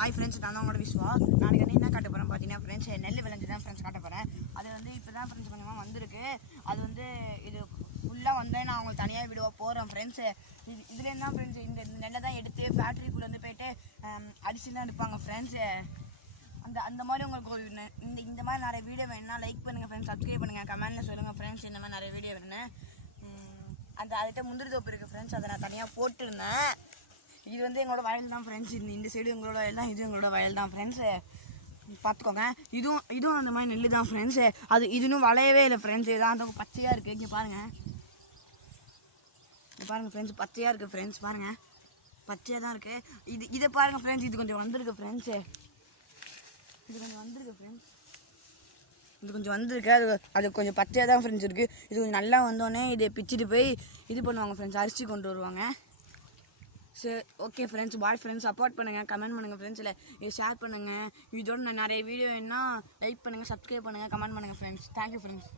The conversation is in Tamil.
ஹாய் ஃப்ரெண்ட்ஸ், நான் தான் உங்களோட விஸ்வா. நாளைக்கு வந்து என்ன காட்ட போகிறேன் பார்த்தீங்கன்னா ஃப்ரெண்ட்ஸ், நெல் விளைஞ்சு தான் ஃப்ரெண்ட்ஸ் காட்ட போகிறேன். அது வந்து இப்போ தான் ஃப்ரெண்ட்ஸ் கொஞ்சமாக வந்திருக்கு. அது வந்து இது ஃபுல்லாக வந்து நான் அவங்களுக்கு தனியாக விடுவா போகிறேன் ஃப்ரெண்ட்ஸு. இதுலேருந்து தான் ஃப்ரெண்ட்ஸ் இந்த நெல்லை தான் எடுத்து ஃபேக்ட்ரிக்குள்ளே வந்து போயிட்டு அரிசி தான் எடுப்பாங்க ஃப்ரெண்ட்ஸு. அந்த மாதிரி உங்களுக்கு இந்த மாதிரி நிறைய வீடியோ வேணும்னா லைக் பண்ணுங்கள் ஃப்ரெண்ட்ஸ், சப்ஸ்கிரைப் பண்ணுங்கள், கமெண்ட்டில் சொல்லுங்கள் ஃப்ரெண்ட்ஸ் இந்த மாதிரி நிறைய வீடியோ வேணுன்னு. அதுகிட்ட முந்திரி தோப்பு இருக்குது ஃப்ரெண்ட்ஸ், அதை நான் தனியாக போட்டிருந்தேன். இது வந்து எங்களோட வயல் தான் ஃப்ரெண்ட்ஸ். இந்த சைடு எங்களோட வயல் தான், இது எங்களோட வயல் தான் ஃப்ரெண்ட்ஸு. பார்த்துக்கோங்க. இதுவும் அந்த மாதிரி நெல் தான் ஃப்ரெண்ட்ஸு. இது இன்னும் வளையவே இல்லை ஃப்ரெண்ட்ஸ். இதான் அந்த பச்சையாக இருக்குது. இங்கே பாருங்கள், பாருங்கள் ஃப்ரெண்ட்ஸ், பச்சையாக இருக்குது ஃப்ரெண்ட்ஸ். பாருங்கள், பச்சையாக தான் இருக்குது. இதை பாருங்கள் ஃப்ரெண்ட்ஸ், இது கொஞ்சம் வந்திருக்கு ஃப்ரெண்ட்ஸு. இது கொஞ்சம் வந்திருக்கு ஃப்ரெண்ட்ஸ், இது கொஞ்சம் வந்திருக்கு. அது கொஞ்சம் பச்சையாக தான் ஃப்ரெண்ட்ஸ் இருக்குது. இது கொஞ்சம் நல்லா வந்தோடனே இதை பிச்சுட்டு போய் இது பண்ணுவாங்க ஃப்ரெண்ட்ஸ், அரிசி கொண்டு வருவாங்க. சரி, okay friends, bye friends. Support பண்ணுங்கள், கமெண்ட் பண்ணுங்கள் ஃப்ரெண்ட்ஸில் இது ஷேர் பண்ணுங்கள். இதோட நான் நிறைய வீடியோ வேணுன்னா லைக் பண்ணுங்கள், சப்ஸ்கிரைப் பண்ணுங்கள், கமெண்ட் பண்ணுங்கள் ஃப்ரெண்ட்ஸ். Thank you friends.